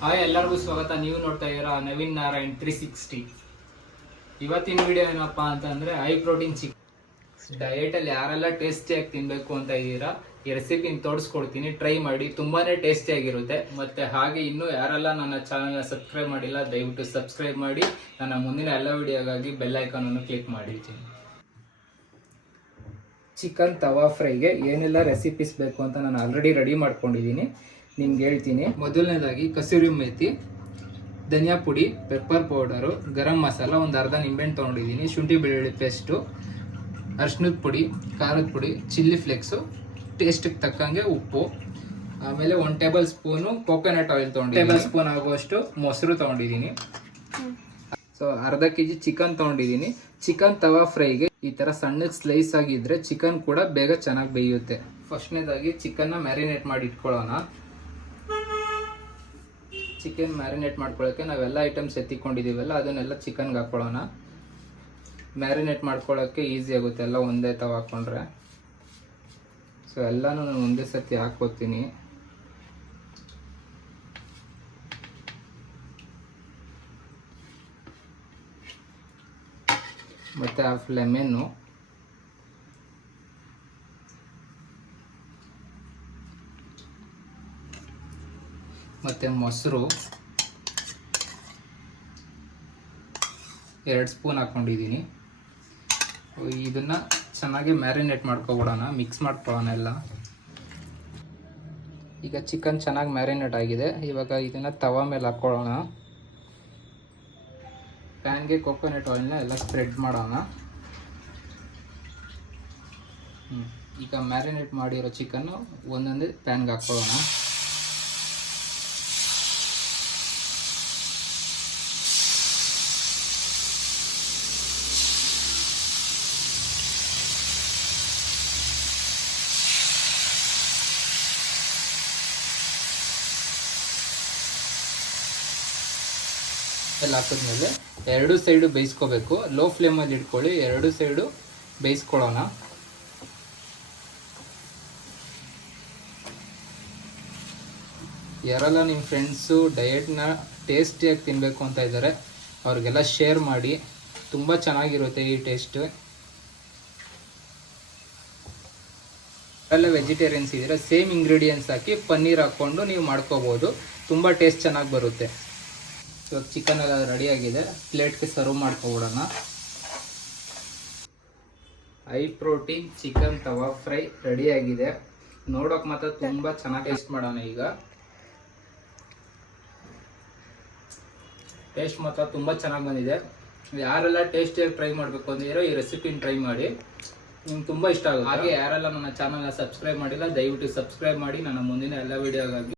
Hi, ಎಲ್ಲರಿಗೂ ಸ್ವಾಗತ. ನೀವು ನೋಡ್ತಾ ಇದ್ದೀರಾ ನವೀನ್ ನಾರಾಯಣ್ 360. ಇವತ್ತಿನ ವಿಡಿಯೋ ಏನಪ್ಪಾ ಅಂತಂದ್ರೆ ಹೈ ಪ್ರೋಟೀನ್ ಚಿಕನ್. ಡಯಟಲ್ಲಿ ಯಾರೆಲ್ಲ ಟೇಸ್ಟಿಯಾಗಿ ತಿನ್ಬೇಕು ಅಂತ ಇದ್ದೀರಾ, ಈ ರೆಸಿಪಿನ ತೋರಿಸ್ಕೊಡ್ತೀನಿ. ಟ್ರೈ ಮಾಡಿ, ತುಂಬಾನೇ ಟೇಸ್ಟಿಯಾಗಿರುತ್ತೆ. ಮತ್ತೆ ಹಾಗೆ ಇನ್ನೂ ಯಾರೆಲ್ಲ ನನ್ನ ಚಾನಲ್ನ ಸಬ್ಸ್ಕ್ರೈಬ್ ಮಾಡಿಲ್ಲ, ದಯವಿಟ್ಟು ಸಬ್ಸ್ಕ್ರೈಬ್ ಮಾಡಿ. ನನ್ನ ಮುಂದಿನ ಎಲ್ಲ ವಿಡಿಯೋಗಾಗಿ ಬೆಲ್ ಐಕಾನ್ ಅನ್ನು ಕ್ಲಿಕ್ ಮಾಡಿರ್ತೀನಿ. ಚಿಕನ್ ತವಾ ಫ್ರೈಗೆ ಏನೆಲ್ಲ ರೆಸಿಪೀಸ್ ಬೇಕು ಅಂತ ನಾನು ಆಲ್ರೆಡಿ ರೆಡಿ ಮಾಡ್ಕೊಂಡಿದ್ದೀನಿ, ನಿಮ್ಗೆ ಹೇಳ್ತೀನಿ. ಮೊದಲನೇದಾಗಿ ಕಸೂರಿ ಮೇಥಿ, ಧನಿಯಾ ಪುಡಿ, ಪೆಪ್ಪರ್ ಪೌಡರು, ಗರಂ ಮಸಾಲ, ಒಂದು ಅರ್ಧ ನಿಂಬೆಹಣ್ಣು ತೊಗೊಂಡಿದ್ದೀನಿ, ಶುಂಠಿ ಬೆಳ್ಳುಳ್ಳಿ ಪೇಸ್ಟು, ಅರ್ಶಿನದ ಪುಡಿ, ಖಾರದ ಪುಡಿ, ಚಿಲ್ಲಿ ಫ್ಲೇಕ್ಸು, ಟೇಸ್ಟಿಗೆ ತಕ್ಕಂಗೆ ಉಪ್ಪು, ಆಮೇಲೆ 1 ಟೇಬಲ್ ಸ್ಪೂನು ಕೋಕೋನಟ್ ಆಯಿಲ್ ತೊಗೊಂಡಿದ್ದೀನಿ, ಟೇಬಲ್ ಸ್ಪೂನ್ ಆಗುವಷ್ಟು ಮೊಸರು ತೊಗೊಂಡಿದ್ದೀನಿ. ಸೊ ಅರ್ಧ kg ಚಿಕನ್ ತೊಗೊಂಡಿದ್ದೀನಿ. ಚಿಕನ್ ತವಾ ಫ್ರೈಗೆ ಈ ಥರ ಸಣ್ಣಗೆ ಸ್ಲೈಸ್ ಆಗಿದ್ರೆ ಚಿಕನ್ ಕೂಡ ಬೇಗ ಚೆನ್ನಾಗಿ ಬೇಯುತ್ತೆ. ಫಸ್ಟ್ನೇದಾಗಿ ಚಿಕನ್ನ ಮ್ಯಾರಿನೇಟ್ ಮಾಡಿ ಇಟ್ಕೊಳ್ಳೋಣ. ಚಿಕನ್ ಮ್ಯಾರಿನೇಟ್ ಮಾಡ್ಕೊಳ್ಳೋಕ್ಕೆ ನಾವೆಲ್ಲ ಐಟಮ್ಸ್ ಎತ್ತಿಕೊಂಡಿದ್ದೀವಲ್ಲ ಅದನ್ನೆಲ್ಲ ಚಿಕನ್ಗೆ ಹಾಕ್ಕೊಳ್ಳೋಣ. ಮ್ಯಾರಿನೇಟ್ ಮಾಡ್ಕೊಳ್ಳೋಕ್ಕೆ ಈಸಿ ಆಗುತ್ತೆ ಎಲ್ಲ ಒಂದೇ ತವ ಹಾಕ್ಕೊಂಡ್ರೆ. ಸೊ ಎಲ್ಲನೂ ನಾನು ಒಂದೇ ಸತಿ ಹಾಕ್ಕೋತೀನಿ. ಮತ್ತು ಹಾಫ್ ಲೆಮನ್ನು, ಮತ್ತು ಮೊಸರು 2 ಸ್ಪೂನ್ ಹಾಕ್ಕೊಂಡಿದ್ದೀನಿ. ಇದನ್ನು ಚೆನ್ನಾಗಿ ಮ್ಯಾರಿನೇಟ್ ಮಾಡ್ಕೊಬಿಡೋಣ, ಮಿಕ್ಸ್ ಮಾಡ್ಕೊಳ್ಳೋಣ ಎಲ್ಲ. ಈಗ ಚಿಕನ್ ಚೆನ್ನಾಗಿ ಮ್ಯಾರಿನೇಟ್ ಆಗಿದೆ. ಇವಾಗ ಇದನ್ನು ತವಾ ಮೇಲೆ ಹಾಕ್ಕೊಳ್ಳೋಣ. ಪ್ಯಾನ್ಗೆ ಕೋಕೋನಟ್ ಆಯಿಲ್ನ ಎಲ್ಲ ಸ್ಪ್ರೆಡ್ ಮಾಡೋಣ. ಈಗ ಮ್ಯಾರಿನೇಟ್ ಮಾಡಿರೋ ಚಿಕನ್ನು ಒಂದೊಂದೇ ಪ್ಯಾನ್ಗೆ ಹಾಕ್ಕೊಳ್ಳೋಣ. ಎಲ್ಲ ಹಾಕಿದ್ಮೇಲೆ 2 ಸೈಡು ಬೇಯಿಸ್ಕೋಬೇಕು. ಲೋ ಫ್ಲೇಮಲ್ಲಿ ಇಟ್ಕೊಳ್ಳಿ, 2 ಸೈಡು ಬೇಯಿಸ್ಕೊಳ್ಳೋಣ. ಯಾರೆಲ್ಲ ನಿಮ್ಮ ಫ್ರೆಂಡ್ಸು ಡಯಟ್ನ ಟೇಸ್ಟಿಯಾಗಿ ತಿನ್ನಬೇಕು ಅಂತ ಇದ್ದಾರೆ ಅವ್ರಿಗೆಲ್ಲ ಶೇರ್ ಮಾಡಿ, ತುಂಬ ಚೆನ್ನಾಗಿರುತ್ತೆ ಈ ಟೇಸ್ಟ್. ಎಲ್ಲ ವೆಜಿಟೇರಿಯನ್ಸ್ ಇದ್ದೀರಾ, ಸೇಮ್ ಇಂಗ್ರೀಡಿಯೆಂಟ್ಸ್ ಹಾಕಿ ಪನ್ನೀರ್ ಹಾಕ್ಕೊಂಡು ನೀವು ಮಾಡ್ಕೋಬೋದು, ತುಂಬ ಟೇಸ್ಟ್ ಚೆನ್ನಾಗಿ ಬರುತ್ತೆ. ಇವಾಗ ಚಿಕನ್ ಎಲ್ಲ ರೆಡಿಯಾಗಿದೆ, ಪ್ಲೇಟ್ಗೆ ಸರ್ವ್ ಮಾಡ್ಕೊಬಿಡೋಣ. ಹೈ ಪ್ರೋಟೀನ್ ಚಿಕನ್ ತವಾ ಫ್ರೈ ರೆಡಿಯಾಗಿದೆ. ನೋಡೋಕೆ ಮಾತ್ರ ತುಂಬ ಚೆನ್ನಾಗಿ ಟೇಸ್ಟ್ ಮಾಡೋಣ. ಈಗ ಟೇಸ್ಟ್ ಮಾತ್ರ ತುಂಬ ಚೆನ್ನಾಗಿ ಬಂದಿದೆ. ಯಾರೆಲ್ಲ ಟೇಸ್ಟಿಯಾಗಿ ಟ್ರೈ ಮಾಡಬೇಕು ಅಂದಿರೋ ಈ ರೆಸಿಪಿನ ಟ್ರೈ ಮಾಡಿ, ನಿಮ್ಗೆ ತುಂಬ ಇಷ್ಟ ಆಗುತ್ತೆ. ಹಾಗೆ ಯಾರೆಲ್ಲ ನನ್ನ ಚಾನಲ್ನ ಸಬ್ಸ್ಕ್ರೈಬ್ ಮಾಡಿಲ್ಲ, ದಯವಿಟ್ಟು ಸಬ್ಸ್ಕ್ರೈಬ್ ಮಾಡಿ. ನನ್ನ ಮುಂದಿನ ಎಲ್ಲ ವಿಡಿಯೋಗಾಗಿ